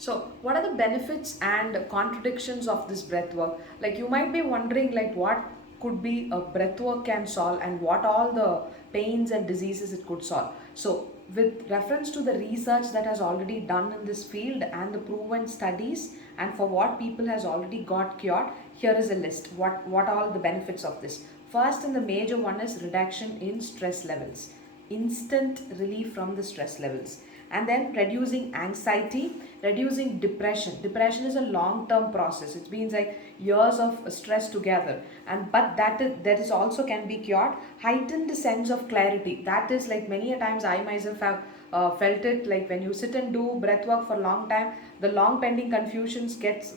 So, what are the benefits and contradictions of this breath work? Like, you might be wondering, like, what could be a breath work can solve, and what all the pains and diseases it could solve. So, with reference to the research that has already done in this field and the proven studies, and for what people has already got cured, here is a list. What all the benefits of this? First, and the major one is reduction in stress levels, instant relief from the stress levels, and then reducing anxiety, reducing depression is a long term process. It means like years of stress together, and but that is also can be cured. Heightened sense of clarity, that is like many a times I myself have felt it, like when you sit and do breath work for a long time, the long pending confusions gets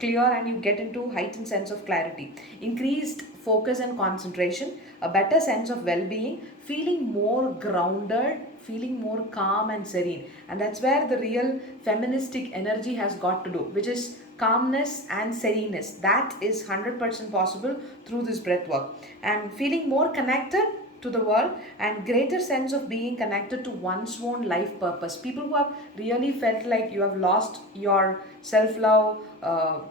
clear, and you get into heightened sense of clarity, increased focus and concentration, a better sense of well-being, feeling more grounded, feeling more calm and serene. And that's where the real feministic energy has got to do, which is calmness and sereneness. That is 100% possible through this breath work. And feeling more connected to the world, and greater sense of being connected to one's own life purpose. People who have really felt like you have lost your self love,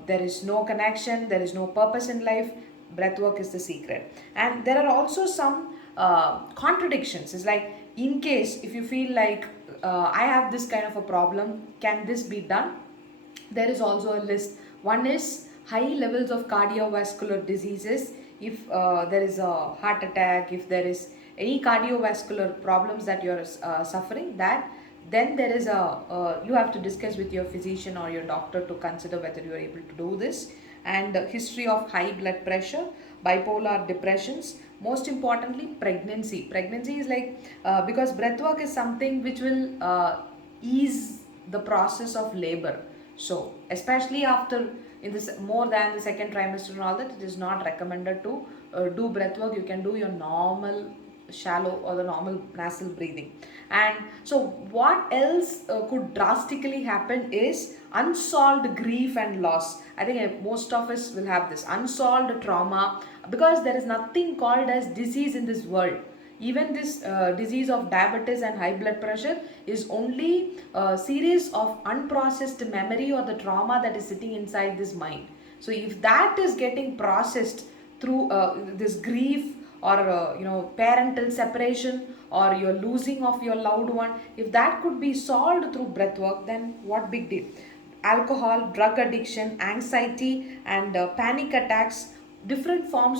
there is no connection, there is no purpose in life, breath work is the secret. And there are also some contradictions. It's like, in case if you feel like I have this kind of a problem, can this be done? There is also a list. One is high levels of cardiovascular diseases. If there is a heart attack, if there is any cardiovascular problems that you're suffering, that then there is a you have to discuss with your physician or your doctor to consider whether you are able to do this. And history of high blood pressure, bipolar depressions, most importantly pregnancy is like because breath work is something which will ease the process of labor. So, especially after in this more than the second trimester and all that, it is not recommended to do breath work. You can do your normal shallow or the normal nasal breathing. And so, what else could drastically happen is unsolved grief and loss. I think most of us will have this unsolved trauma, because there is nothing called as disease in this world. Even this disease of diabetes and high blood pressure is only a series of unprocessed memory or the trauma that is sitting inside this mind. So if that is getting processed through this grief, or parental separation, or your losing of your loved one, if that could be solved through breath work, then what big deal. Alcohol, drug addiction, anxiety, and panic attacks, different forms